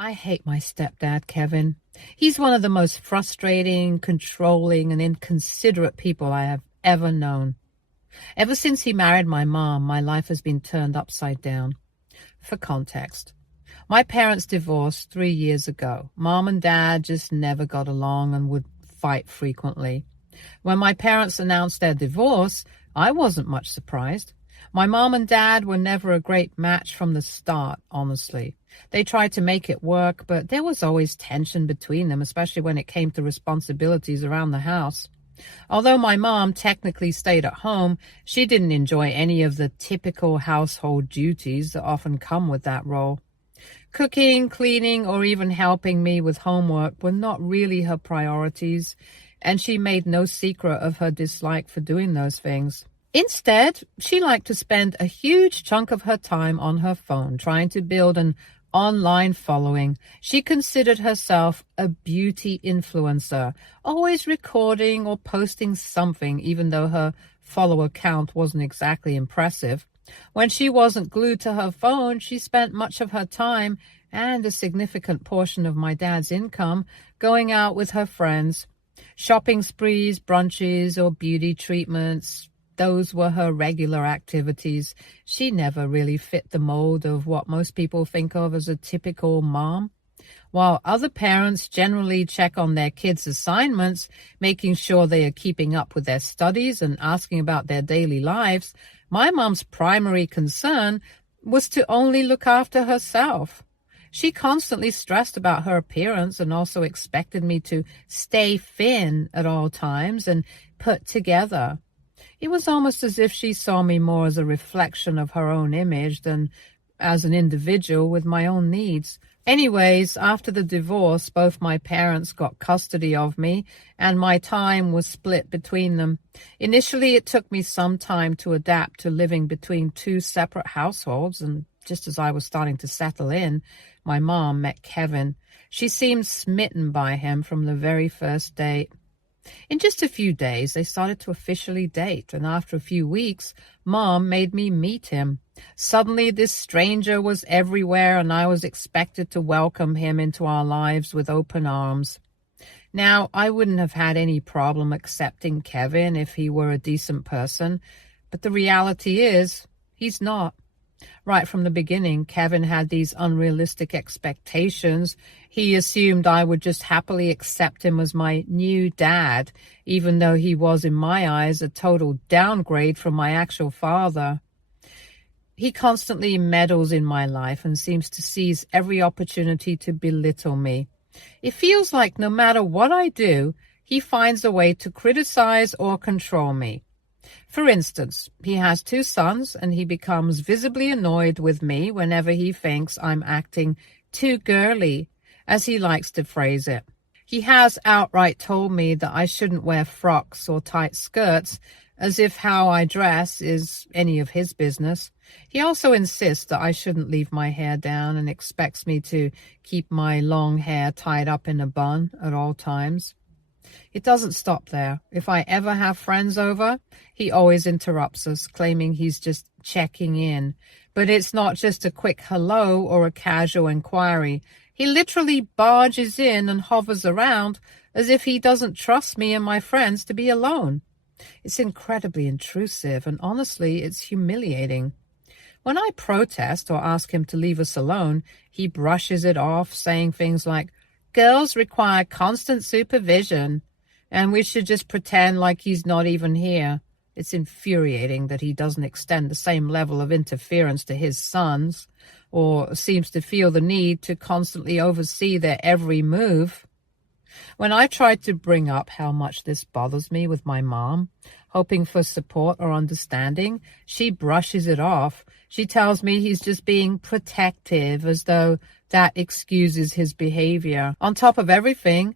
I hate my stepdad, Kevin. He's one of the most frustrating, controlling, and inconsiderate people I have ever known. Ever since he married my mom, my life has been turned upside down. For context, my parents divorced 3 years ago. Mom and dad just never got along and would fight frequently. When my parents announced their divorce, I wasn't much surprised. My mom and dad were never a great match from the start, honestly. They tried to make it work, but there was always tension between them, especially when it came to responsibilities around the house. Although my mom technically stayed at home, she didn't enjoy any of the typical household duties that often come with that role. Cooking, cleaning, or even helping me with homework were not really her priorities, and she made no secret of her dislike for doing those things. Instead, she liked to spend a huge chunk of her time on her phone trying to build an online following. She considered herself a beauty influencer, always recording or posting something, even though her follower count wasn't exactly impressive. When she wasn't glued to her phone, she spent much of her time and a significant portion of my dad's income going out with her friends. Shopping sprees, brunches, or beauty treatments, those were her regular activities. She never really fit the mold of what most people think of as a typical mom. While other parents generally check on their kids' assignments, making sure they are keeping up with their studies and asking about their daily lives, my mom's primary concern was to only look after herself. She constantly stressed about her appearance and also expected me to stay thin at all times and put together. It was almost as if she saw me more as a reflection of her own image than as an individual with my own needs. Anyways, after the divorce, both my parents got custody of me, and my time was split between them. Initially, it took me some time to adapt to living between two separate households, and just as I was starting to settle in, my mom met Kevin. She seemed smitten by him from the very first date. In just a few days, they started to officially date, and after a few weeks, Mom made me meet him. Suddenly, this stranger was everywhere, and I was expected to welcome him into our lives with open arms. Now, I wouldn't have had any problem accepting Kevin if he were a decent person, but the reality is, he's not. Right from the beginning, Kevin had these unrealistic expectations. He assumed I would just happily accept him as my new dad, even though he was, in my eyes, a total downgrade from my actual father. He constantly meddles in my life and seems to seize every opportunity to belittle me. It feels like no matter what I do, he finds a way to criticize or control me. For instance, he has 2 sons, and he becomes visibly annoyed with me whenever he thinks I'm acting too girly, as he likes to phrase it. He has outright told me that I shouldn't wear frocks or tight skirts, as if how I dress is any of his business. He also insists that I shouldn't leave my hair down and expects me to keep my long hair tied up in a bun at all times. It doesn't stop there. If I ever have friends over, he always interrupts us, claiming he's just checking in. But it's not just a quick hello or a casual inquiry. He literally barges in and hovers around as if he doesn't trust me and my friends to be alone. It's incredibly intrusive, and honestly, it's humiliating. When I protest or ask him to leave us alone, he brushes it off, saying things like, "Girls require constant supervision, and we should just pretend like he's not even here." It's infuriating that he doesn't extend the same level of interference to his sons, or seems to feel the need to constantly oversee their every move. When I tried to bring up how much this bothers me with my mom, hoping for support or understanding, she brushes it off. She tells me he's just being protective, as though that excuses his behavior. On top of everything,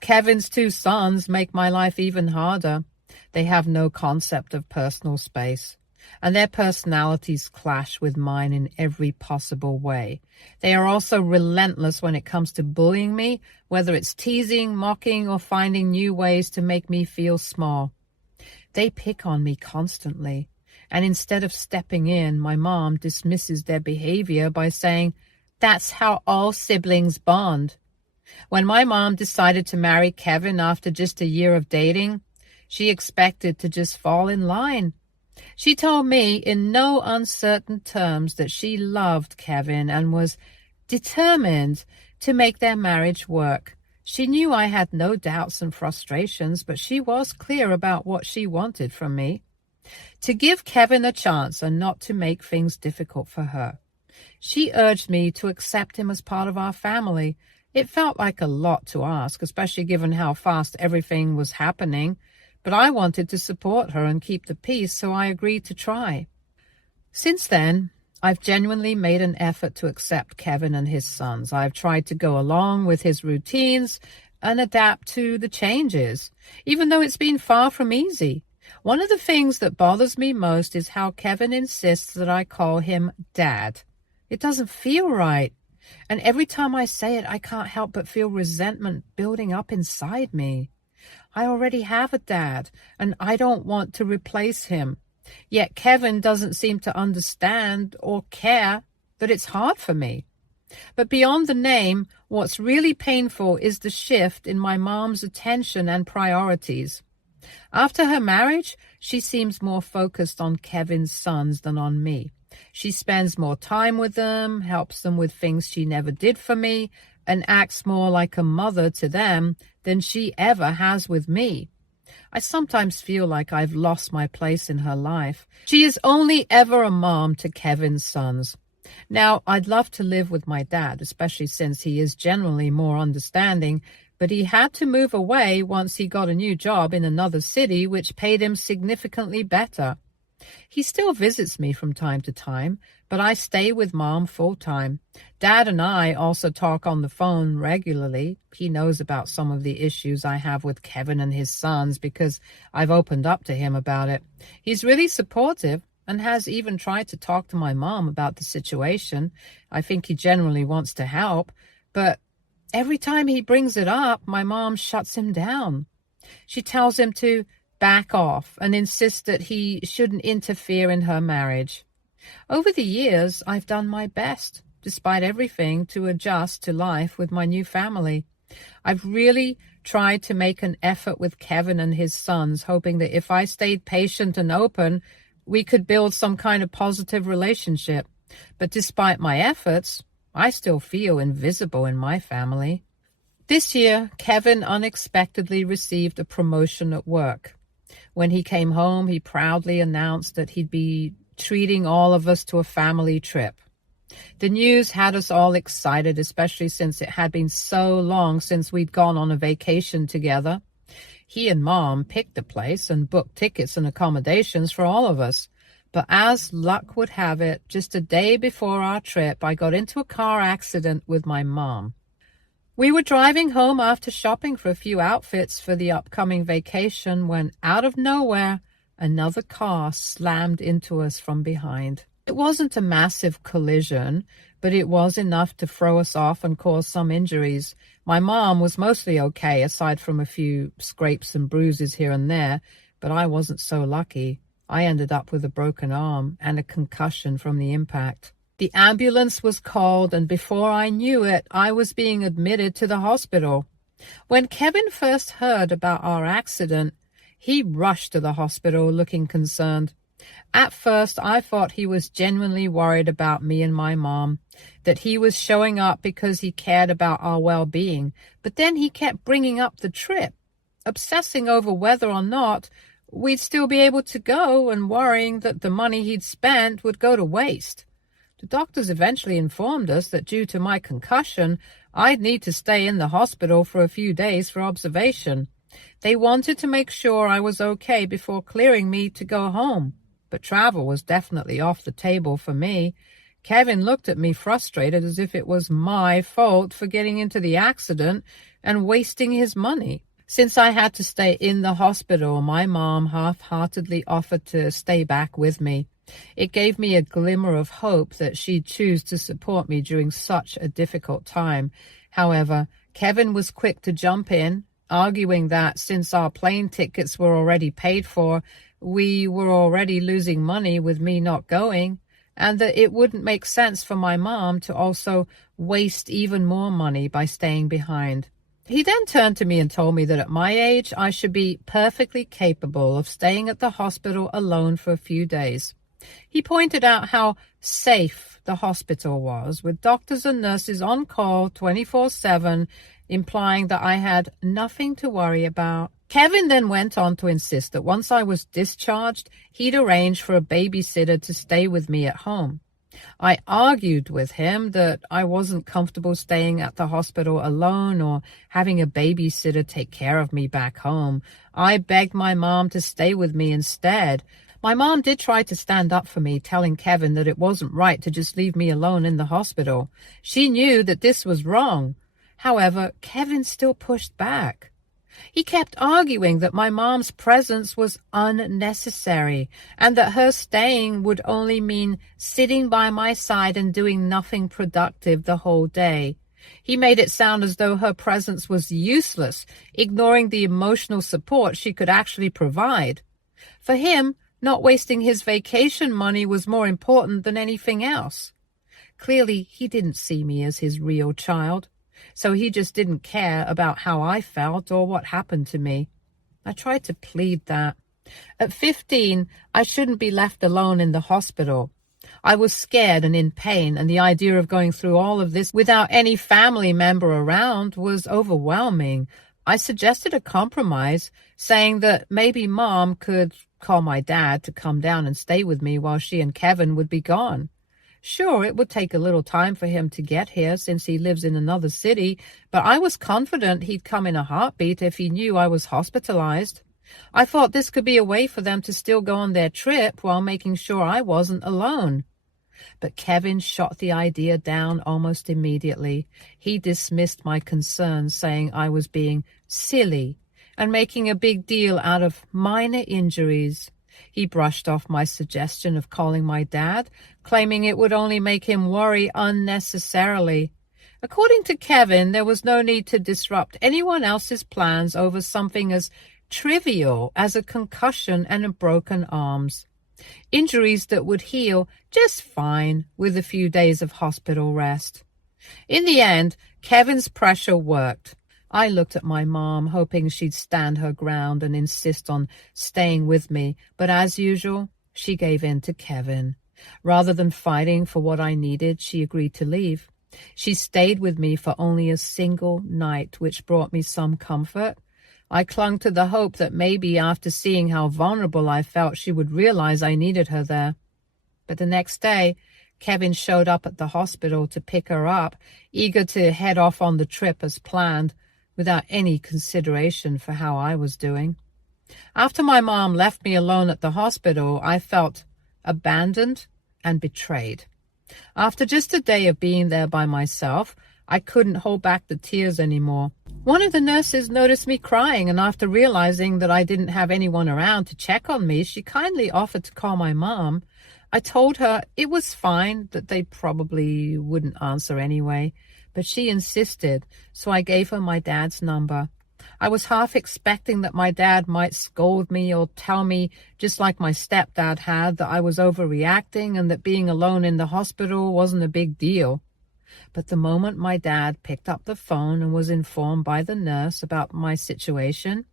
Kevin's 2 sons make my life even harder. They have no concept of personal space, and their personalities clash with mine in every possible way. They are also relentless when it comes to bullying me, whether it's teasing, mocking, or finding new ways to make me feel small. They pick on me constantly, and instead of stepping in, my mom dismisses their behavior by saying, That's how all siblings bond. When my mom decided to marry Kevin after just a year of dating, she expected to just fall in line. She told me in no uncertain terms that she loved Kevin and was determined to make their marriage work. She knew I had no doubts and frustrations, but she was clear about what she wanted from me. To give Kevin a chance and not to make things difficult for her. She urged me to accept him as part of our family. It felt like a lot to ask, especially given how fast everything was happening, but I wanted to support her and keep the peace, so I agreed to try. Since then, I've genuinely made an effort to accept Kevin and his sons. I've tried to go along with his routines and adapt to the changes, even though it's been far from easy. One of the things that bothers me most is how Kevin insists that I call him Dad. It doesn't feel right. And every time I say it, I can't help but feel resentment building up inside me. I already have a dad, and I don't want to replace him. Yet Kevin doesn't seem to understand or care that it's hard for me. But beyond the name, what's really painful is the shift in my mom's attention and priorities. After her marriage, she seems more focused on Kevin's sons than on me. She spends more time with them, helps them with things she never did for me, and acts more like a mother to them than she ever has with me. I sometimes feel like I've lost my place in her life. She is only ever a mom to Kevin's sons. Now, I'd love to live with my dad, especially since he is generally more understanding, but he had to move away once he got a new job in another city, which paid him significantly better. He still visits me from time to time, but I stay with Mom full-time. Dad and I also talk on the phone regularly. He knows about some of the issues I have with Kevin and his sons because I've opened up to him about it. He's really supportive and has even tried to talk to my mom about the situation. I think he generally wants to help, but every time he brings it up, my mom shuts him down. She tells him to back off and insists that he shouldn't interfere in her marriage. Over the years, I've done my best, despite everything, to adjust to life with my new family. I've really tried to make an effort with Kevin and his sons, hoping that if I stayed patient and open, we could build some kind of positive relationship. But despite my efforts, I still feel invisible in my family. This year, Kevin unexpectedly received a promotion at work. When he came home, he proudly announced that he'd be treating all of us to a family trip. The news had us all excited, especially since it had been so long since we'd gone on a vacation together. He and Mom picked the place and booked tickets and accommodations for all of us. But as luck would have it, just a day before our trip, I got into a car accident with my mom. We were driving home after shopping for a few outfits for the upcoming vacation when, out of nowhere, another car slammed into us from behind. It wasn't a massive collision, but it was enough to throw us off and cause some injuries. My mom was mostly okay, aside from a few scrapes and bruises here and there, but I wasn't so lucky. I ended up with a broken arm and a concussion from the impact. The ambulance was called, and before I knew it, I was being admitted to the hospital. When Kevin first heard about our accident, he rushed to the hospital looking concerned. At first, I thought he was genuinely worried about me and my mom, that he was showing up because he cared about our well-being. But then he kept bringing up the trip, obsessing over whether or not we'd still be able to go and worrying that the money he'd spent would go to waste. The doctors eventually informed us that due to my concussion, I'd need to stay in the hospital for a few days for observation. They wanted to make sure I was okay before clearing me to go home. But travel was definitely off the table for me. Kevin looked at me frustrated as if it was my fault for getting into the accident and wasting his money. Since I had to stay in the hospital, my mom half-heartedly offered to stay back with me. It gave me a glimmer of hope that she'd choose to support me during such a difficult time. However, Kevin was quick to jump in, arguing that since our plane tickets were already paid for, we were already losing money with me not going, and that it wouldn't make sense for my mom to also waste even more money by staying behind. He then turned to me and told me that at my age, I should be perfectly capable of staying at the hospital alone for a few days. He pointed out how safe the hospital was, with doctors and nurses on call 24/7, implying that I had nothing to worry about. Kevin then went on to insist that once I was discharged, he'd arrange for a babysitter to stay with me at home. I argued with him that I wasn't comfortable staying at the hospital alone or having a babysitter take care of me back home. I begged my mom to stay with me instead. My mom did try to stand up for me, telling Kevin that it wasn't right to just leave me alone in the hospital. She knew that this was wrong. However, Kevin still pushed back. He kept arguing that my mom's presence was unnecessary and that her staying would only mean sitting by my side and doing nothing productive the whole day. He made it sound as though her presence was useless, ignoring the emotional support she could actually provide. For him, not wasting his vacation money was more important than anything else. Clearly, he didn't see me as his real child, so he just didn't care about how I felt or what happened to me. I tried to plead that. At 15, I shouldn't be left alone in the hospital. I was scared and in pain, and the idea of going through all of this without any family member around was overwhelming. I suggested a compromise, saying that maybe Mom could call my dad to come down and stay with me while she and Kevin would be gone. Sure, it would take a little time for him to get here since he lives in another city, but I was confident he'd come in a heartbeat if he knew I was hospitalized. I thought this could be a way for them to still go on their trip while making sure I wasn't alone. But Kevin shot the idea down almost immediately. He dismissed my concerns, saying I was being silly and making a big deal out of minor injuries. He brushed off my suggestion of calling my dad, claiming it would only make him worry unnecessarily. According to Kevin, there was no need to disrupt anyone else's plans over something as trivial as a concussion and broken arms. Injuries that would heal just fine with a few days of hospital rest. In the end, Kevin's pressure worked. I looked at my mom, hoping she'd stand her ground and insist on staying with me, but as usual, she gave in to Kevin. Rather than fighting for what I needed, she agreed to leave. She stayed with me for only a single night, which brought me some comfort. I clung to the hope that maybe after seeing how vulnerable I felt, she would realize I needed her there. But the next day, Kevin showed up at the hospital to pick her up, eager to head off on the trip as planned, without any consideration for how I was doing. After my mom left me alone at the hospital, I felt abandoned and betrayed. After just a day of being there by myself, I couldn't hold back the tears anymore. One of the nurses noticed me crying, and after realizing that I didn't have anyone around to check on me, she kindly offered to call my mom. I told her it was fine, that they probably wouldn't answer anyway, but she insisted, so I gave her my dad's number. I was half expecting that my dad might scold me or tell me, just like my stepdad had, that I was overreacting and that being alone in the hospital wasn't a big deal. But the moment my dad picked up the phone and was informed by the nurse about my situation,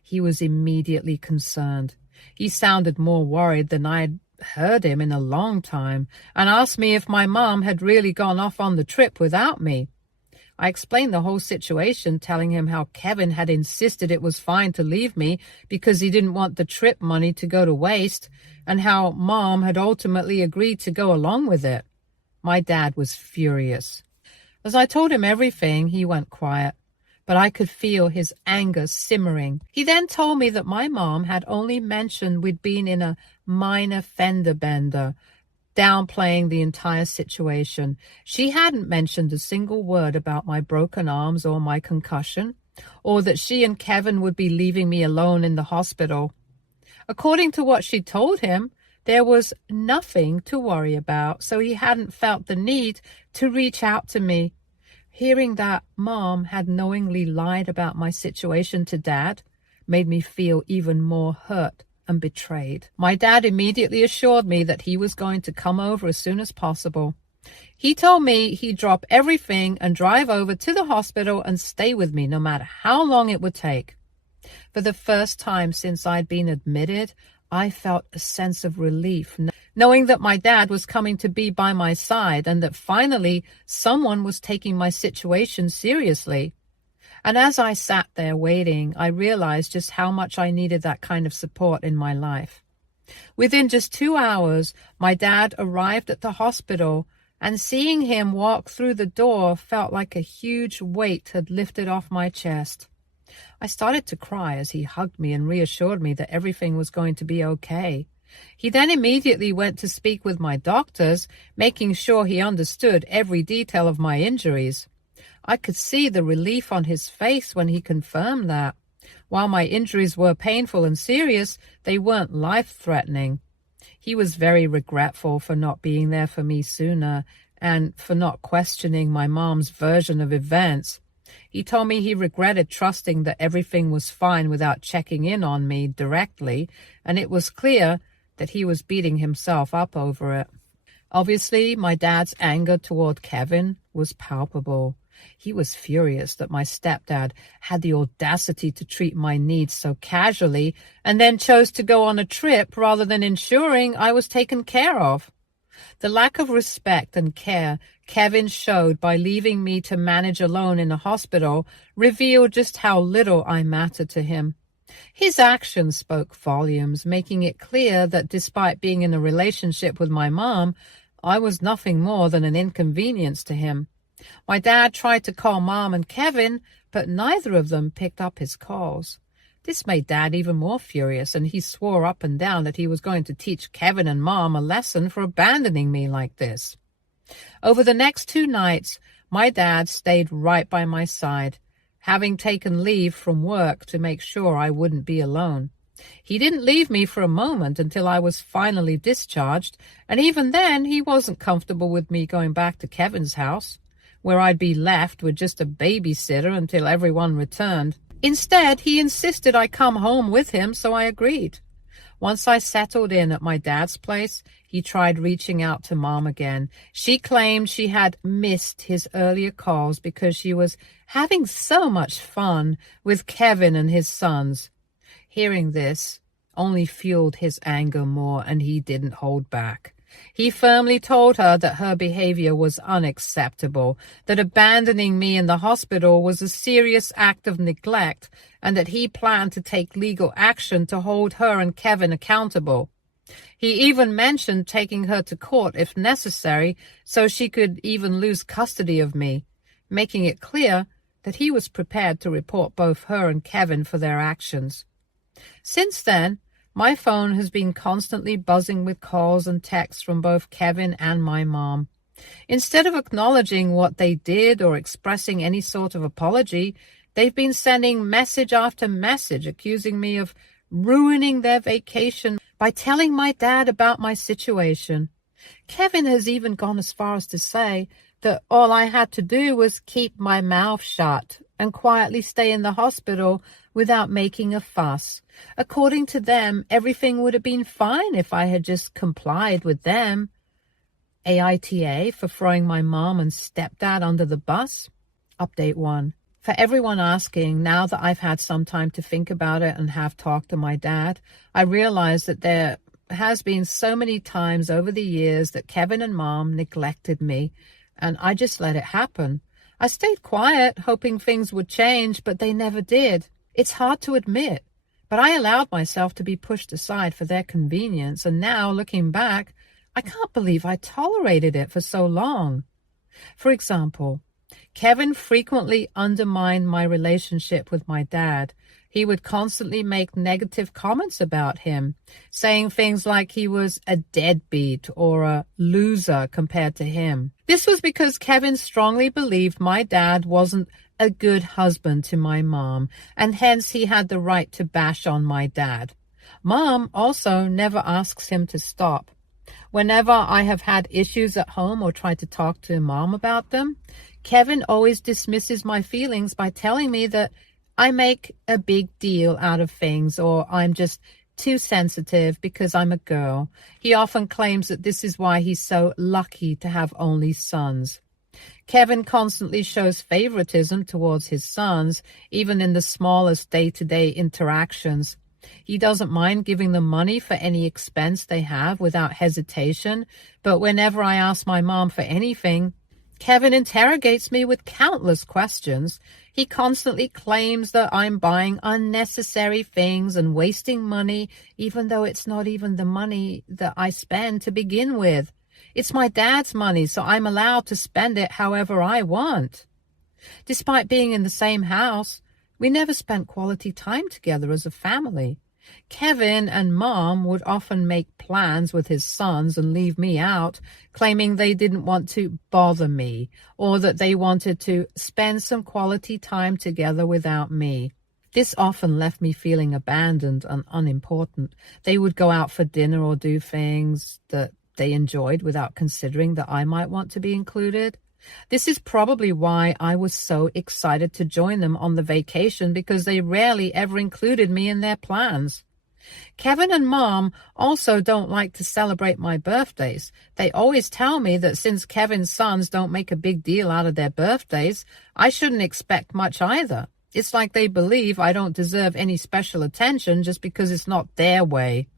he was immediately concerned. He sounded more worried than I'd heard him in a long time, and asked me if my mom had really gone off on the trip without me. I explained the whole situation, telling him how Kevin had insisted it was fine to leave me because he didn't want the trip money to go to waste, and how Mom had ultimately agreed to go along with it. My dad was furious. As I told him everything, he went quiet, but I could feel his anger simmering. He then told me that my mom had only mentioned we'd been in a minor fender bender, downplaying the entire situation. She hadn't mentioned a single word about my broken arms or my concussion, or that she and Kevin would be leaving me alone in the hospital. According to what she told him, there was nothing to worry about, so he hadn't felt the need to reach out to me. Hearing that Mom had knowingly lied about my situation to Dad made me feel even more hurt and betrayed. My dad immediately assured me that he was going to come over as soon as possible. He told me he'd drop everything and drive over to the hospital and stay with me no matter how long it would take. For the first time since I'd been admitted, I felt a sense of relief, knowing that my dad was coming to be by my side and that finally someone was taking my situation seriously. And as I sat there waiting, I realized just how much I needed that kind of support in my life. Within just 2 hours, my dad arrived at the hospital, and seeing him walk through the door felt like a huge weight had lifted off my chest. I started to cry as he hugged me and reassured me that everything was going to be okay. He then immediately went to speak with my doctors, making sure he understood every detail of my injuries. I could see the relief on his face when he confirmed that. While my injuries were painful and serious, they weren't life-threatening. He was very regretful for not being there for me sooner and for not questioning my mom's version of events. He told me he regretted trusting that everything was fine without checking in on me directly, and it was clear that he was beating himself up over it. Obviously, my dad's anger toward Kevin was palpable. He was furious that my stepdad had the audacity to treat my needs so casually and then chose to go on a trip rather than ensuring I was taken care of. The lack of respect and care Kevin showed by leaving me to manage alone in a hospital revealed just how little I mattered to him. His actions spoke volumes, making it clear that despite being in a relationship with my mom, I was nothing more than an inconvenience to him. My dad tried to call Mom and Kevin, but neither of them picked up his calls. This made Dad even more furious, and he swore up and down that he was going to teach Kevin and Mom a lesson for abandoning me like this. Over the next 2 nights, my dad stayed right by my side, having taken leave from work to make sure I wouldn't be alone. He didn't leave me for a moment until I was finally discharged, and even then he wasn't comfortable with me going back to Kevin's house, where I'd be left with just a babysitter until everyone returned. Instead, he insisted I come home with him, so I agreed. Once I settled in at my dad's place, he tried reaching out to Mom again. She claimed she had missed his earlier calls because she was having so much fun with Kevin and his sons. Hearing this only fueled his anger more, and he didn't hold back. He firmly told her that her behavior was unacceptable, that abandoning me in the hospital was a serious act of neglect, and that he planned to take legal action to hold her and Kevin accountable. He even mentioned taking her to court if necessary, so she could even lose custody of me, making it clear that he was prepared to report both her and Kevin for their actions. Since then, my phone has been constantly buzzing with calls and texts from both Kevin and my mom. Instead of acknowledging what they did or expressing any sort of apology, they've been sending message after message accusing me of ruining their vacation by telling my dad about my situation. Kevin has even gone as far as to say that all I had to do was keep my mouth shut and quietly stay in the hospital without making a fuss. According to them, everything would have been fine if I had just complied with them. AITA for throwing my mom and stepdad under the bus? Update 1. For everyone asking, now that I've had some time to think about it and have talked to my dad, I realize that there has been so many times over the years that Kevin and Mom neglected me, and I just let it happen. I stayed quiet, hoping things would change, but they never did. It's hard to admit, but I allowed myself to be pushed aside for their convenience, and now, looking back, I can't believe I tolerated it for so long. For example, Kevin frequently undermined my relationship with my dad. He would constantly make negative comments about him, saying things like he was a deadbeat or a loser compared to him. This was because Kevin strongly believed my dad wasn't a good husband to my mom, and hence he had the right to bash on my dad. Mom also never asks him to stop. Whenever I have had issues at home or tried to talk to Mom about them, Kevin always dismisses my feelings by telling me that I make a big deal out of things or I'm just too sensitive because I'm a girl. He often claims that this is why he's so lucky to have only sons. Kevin constantly shows favoritism towards his sons, even in the smallest day-to-day interactions. He doesn't mind giving them money for any expense they have without hesitation, but whenever I ask my mom for anything, Kevin interrogates me with countless questions. He constantly claims that I'm buying unnecessary things and wasting money, even though it's not even the money that I spend to begin with. It's my dad's money, so I'm allowed to spend it however I want. Despite being in the same house, we never spent quality time together as a family. Kevin and Mom would often make plans with his sons and leave me out, claiming they didn't want to bother me or that they wanted to spend some quality time together without me. This often left me feeling abandoned and unimportant. They would go out for dinner or do things that they enjoyed without considering that I might want to be included. This is probably why I was so excited to join them on the vacation, because they rarely ever included me in their plans. Kevin and Mom also don't like to celebrate my birthdays. They always tell me that since Kevin's sons don't make a big deal out of their birthdays, I shouldn't expect much either. It's like they believe I don't deserve any special attention just because it's not their way.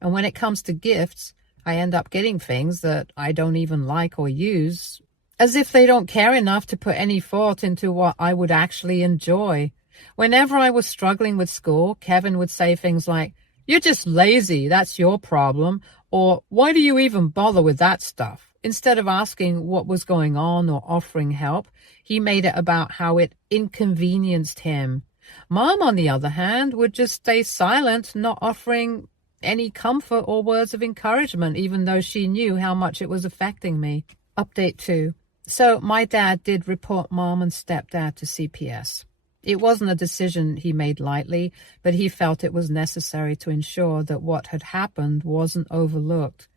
And when it comes to gifts, I end up getting things that I don't even like or use, as if they don't care enough to put any thought into what I would actually enjoy. Whenever I was struggling with school, Kevin would say things like, "You're just lazy, that's your problem," or "Why do you even bother with that stuff?" Instead of asking what was going on or offering help, he made it about how it inconvenienced him. Mom, on the other hand, would just stay silent, not offering any comfort or words of encouragement, even though she knew how much it was affecting me. Update 2. So my dad did report Mom and Stepdad to CPS. It wasn't a decision he made lightly, but he felt it was necessary to ensure that what had happened wasn't overlooked.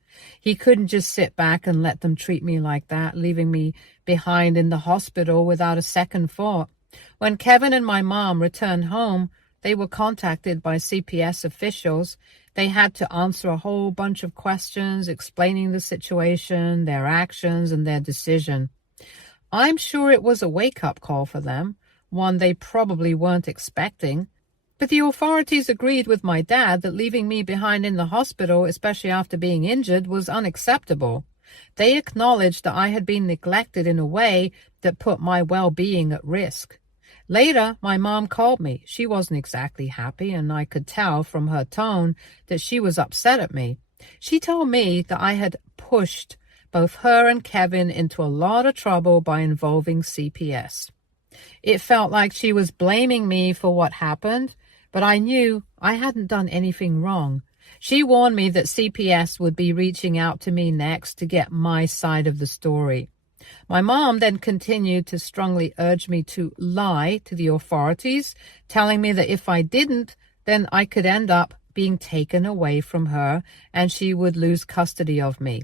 He couldn't just sit back and let them treat me like that, leaving me behind in the hospital without a second thought. When Kevin and my mom returned home, they were contacted by CPS officials. They had to answer a whole bunch of questions explaining the situation, their actions, and their decision. I'm sure it was a wake-up call for them, one they probably weren't expecting. But the authorities agreed with my dad that leaving me behind in the hospital, especially after being injured, was unacceptable. They acknowledged that I had been neglected in a way that put my well-being at risk. Later, my mom called me. She wasn't exactly happy, and I could tell from her tone that she was upset at me. She told me that I had pushed both her and Kevin into a lot of trouble by involving CPS. It felt like she was blaming me for what happened, but I knew I hadn't done anything wrong. She warned me that CPS would be reaching out to me next to get my side of the story. My mom then continued to strongly urge me to lie to the authorities, telling me that if I didn't, then I could end up being taken away from her and she would lose custody of me.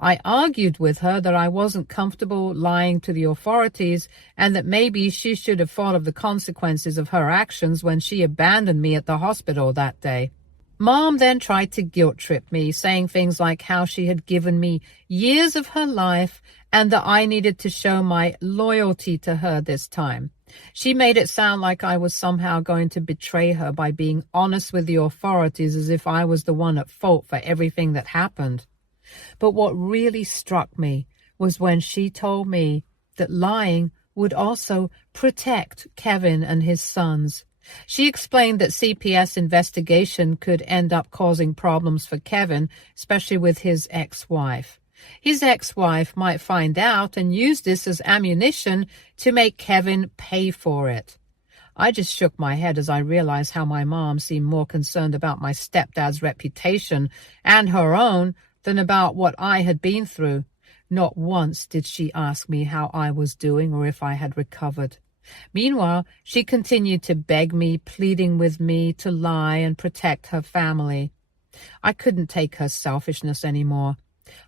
I argued with her that I wasn't comfortable lying to the authorities and that maybe she should have thought of the consequences of her actions when she abandoned me at the hospital that day. Mom then tried to guilt-trip me, saying things like how she had given me years of her life and that I needed to show my loyalty to her this time. She made it sound like I was somehow going to betray her by being honest with the authorities, as if I was the one at fault for everything that happened. But what really struck me was when she told me that lying would also protect Kevin and his sons. She explained that CPS investigation could end up causing problems for Kevin, especially with his ex-wife. His ex-wife might find out and use this as ammunition to make Kevin pay for it. I just shook my head as I realized how my mom seemed more concerned about my stepdad's reputation and her own than about what I had been through. Not once did she ask me how I was doing or if I had recovered. Meanwhile, she continued to beg me, pleading with me to lie and protect her family. I couldn't take her selfishness anymore.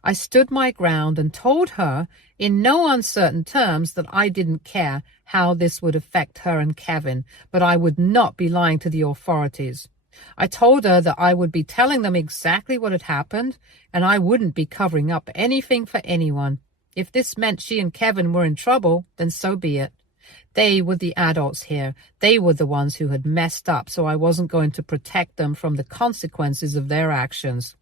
I stood my ground and told her in no uncertain terms that I didn't care how this would affect her and Kevin, but I would not be lying to the authorities. I told her that I would be telling them exactly what had happened, and I wouldn't be covering up anything for anyone. If this meant she and Kevin were in trouble, then so be it. They were the adults here. They were the ones who had messed up, so I wasn't going to protect them from the consequences of their actions.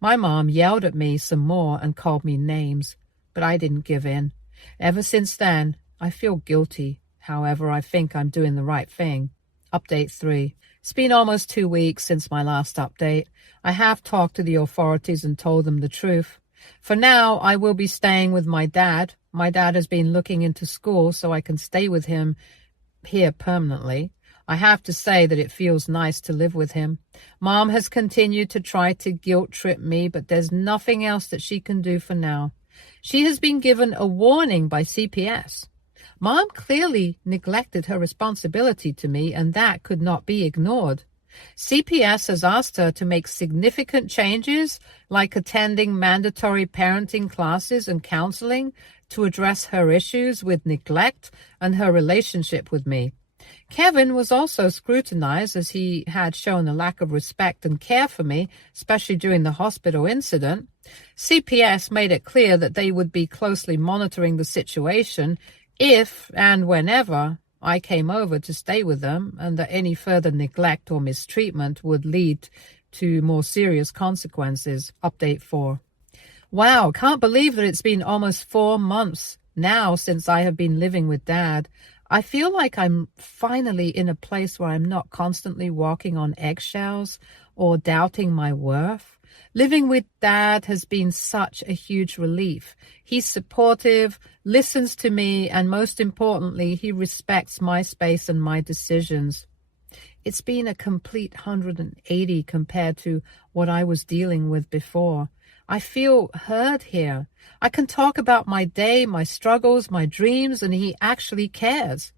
My mom yelled at me some more and called me names, but I didn't give in. Ever since then, I feel guilty. However, I think I'm doing the right thing. Update 3. It's been almost 2 weeks since my last update. I have talked to the authorities and told them the truth. For now, I will be staying with my dad. My dad has been looking into school so I can stay with him here permanently. I have to say that it feels nice to live with him. Mom has continued to try to guilt-trip me, but there's nothing else that she can do for now. She has been given a warning by CPS. Mom clearly neglected her responsibility to me, and that could not be ignored. CPS has asked her to make significant changes, like attending mandatory parenting classes and counseling, to address her issues with neglect and her relationship with me. Kevin was also scrutinized as he had shown a lack of respect and care for me, especially during the hospital incident. CPS made it clear that they would be closely monitoring the situation if and whenever I came over to stay with them, and that any further neglect or mistreatment would lead to more serious consequences. Update 4. Wow, can't believe that it's been almost 4 months now since I have been living with Dad. I feel like I'm finally in a place where I'm not constantly walking on eggshells or doubting my worth. Living with Dad has been such a huge relief. He's supportive, listens to me, and most importantly, he respects my space and my decisions. It's been a complete 180 compared to what I was dealing with before. I feel heard here. I can talk about my day, my struggles, my dreams, and he actually cares.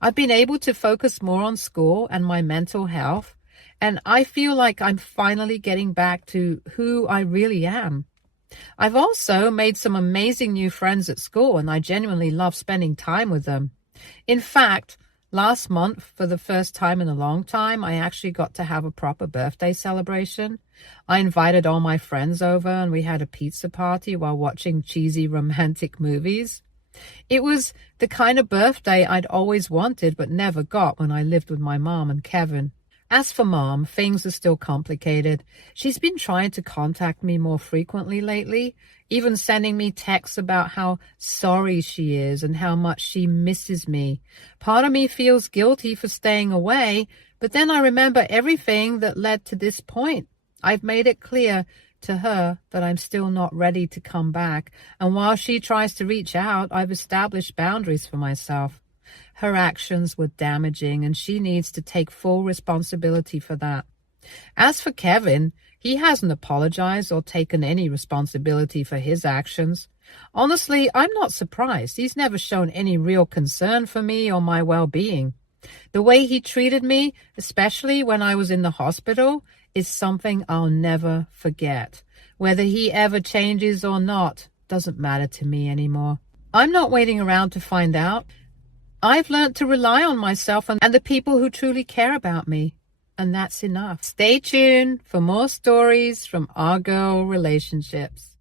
I've been able to focus more on school and my mental health, and I feel like I'm finally getting back to who I really am. I've also made some amazing new friends at school, and I genuinely love spending time with them. In fact, last month, for the first time in a long time, I actually got to have a proper birthday celebration. I invited all my friends over, and we had a pizza party while watching cheesy romantic movies. It was the kind of birthday I'd always wanted but never got when I lived with my mom and Kevin. As for Mom, things are still complicated. She's been trying to contact me more frequently lately, even sending me texts about how sorry she is and how much she misses me. Part of me feels guilty for staying away, but then I remember everything that led to this point. I've made it clear to her that I'm still not ready to come back, and while she tries to reach out, I've established boundaries for myself. Her actions were damaging, and she needs to take full responsibility for that. As for Kevin, he hasn't apologized or taken any responsibility for his actions. Honestly, I'm not surprised. He's never shown any real concern for me or my well-being. The way he treated me, especially when I was in the hospital, is something I'll never forget. Whether he ever changes or not doesn't matter to me anymore. I'm not waiting around to find out. I've learned to rely on myself and the people who truly care about me, and that's enough. Stay tuned for more stories from our girl relationships.